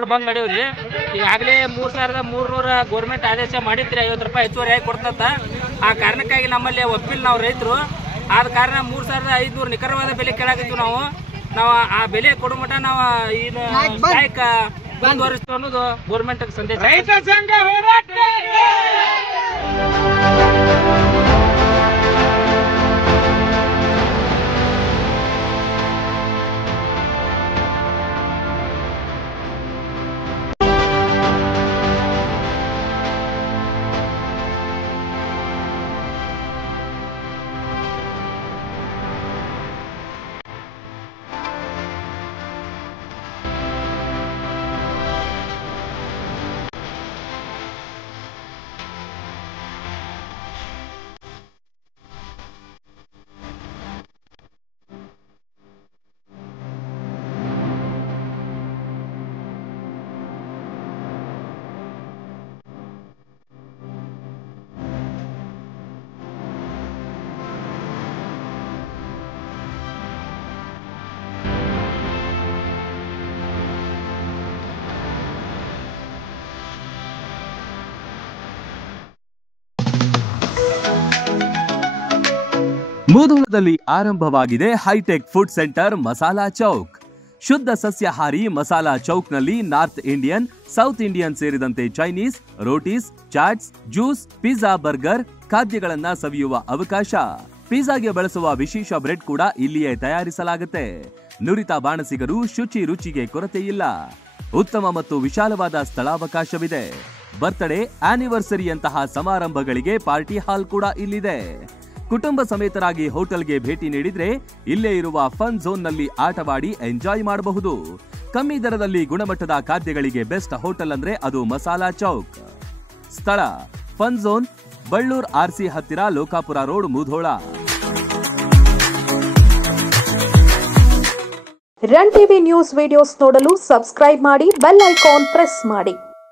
Road ಬಂದ್ ಮಾಡೀವ್ರಿ. ಈಗಾಗಲೇ 3300 government ಆದೇಶ ಮಾಡಿದ್ರಿ 50 ರೂಪಾಯಿ ಹೆಚ್ಚುವರಿ ಆಗಿ ಕೊಡ್ತಂತ. ಆ ಕಾರಣಕ್ಕಾಗಿ ನಮ್ಮಲ್ಲಿ ಒಪ್ಪಿಲ್ಲ ನಾವು ರೈತರು. ಆದ ಕಾರಣ 3500 ನಿಖರವಾದ ಬೆಲೆ ಕೇಳಾಕತ್ತೀವಿ ನಾವು ಆ ಬೆಲೆ ಕೊಡೋ ಮಟ್ಟ ನಾವು ಏನು ಸ್ಟ್ರೈಕ್ ಮುಂದುವರಿಸ್ತೀವಿ ಅನ್ನೋದು ಗೌರ್ಮೆಂಟ್ ಸಂದೇಶ. ರೈತ ಸಂಘ ಹೋರಾಟ ಮುಧೋಳದಲ್ಲಿ ಆರಂಭವಾಗಿದೆ hi-tech food centre Masala Chowk. ಶುದ್ಧ ಸಸ್ಯಾಹಾರಿ ಮಸಾಲಾ ಚೌಕ್ನಲ್ಲಿ ನಾರ್ತ್ ಇಂಡಿಯನ್, ಸೌತ್ ಇಂಡಿಯನ್ ಸೇರಿದಂತೆ Chinese, rotis, chaats, juice, pizza, burger ಖಾದ್ಯಗಳನ್ನ ಸವಿಯುವ ಅವಕಾಶ. ಪಿಜ್ಜಾಗೆ ಬಳಸುವ ವಿಶೇಷ ಬ್ರೆಡ್ ಕೂಡ ಇಲ್ಲಿಯೇ ತಯಾರಿಸಲಾಗುತ್ತೆ. ನುರಿತ ಬಾಣಸಿಗರು, ಶುಚಿ ರುಚಿಗೆ ಕೊರತೆ ಇಲ್ಲ. ಉತ್ತಮ ಮತ್ತು ವಿಶಾಲವಾದ ಸ್ಥಳಾವಕಾಶವಿದೆ. ಬರ್ತ್ಡೇ, ಆನಿವರ್ಸರಿಯಂತಹ ಸಮಾರಂಭಗಳಿಗೆ ಪಾರ್ಟಿ ಹಾಲ್ ಕೂಡ ಇಲ್ಲಿದೆ. ಕುಟುಂಬ ಸಮೇತರಾಗಿ ಹೋಟೆಲ್ಗೆ ಭೇಟಿ ನೀಡಿದ್ರೆ ಇಲ್ಲೇ ಇರುವ ಫನ್ ಝೋನ್ ನಲ್ಲಿ ಆಟವಾಡಿ ಎಂಜಾಯ್ ಮಾಡಬಹುದು. ಕಮ್ಮಿ ದರದಲ್ಲಿ ಗುಣಮಟ್ಟದ ಖಾದ್ಯಗಳಿಗೆ ಬೆಸ್ಟ್ ಹೋಟೆಲ್ ಅಂದ್ರೆ ಅದು ಮಸಾಲಾ ಚೌಕ್. ಸ್ಥಳ ಫನ್ ಝೋನ್, ಬಳ್ಳೂರ್ ಆರ್ಸಿ ಹತ್ತಿರ, Lokapur road, Mudhol. Run TV news videos ನೋಡಲು ಸಬ್ಸ್ಕ್ರೈಬ್ ಮಾಡಿ, ಬೆಲ್ ಐಕಾನ್ ಪ್ರೆಸ್ ಮಾಡಿ.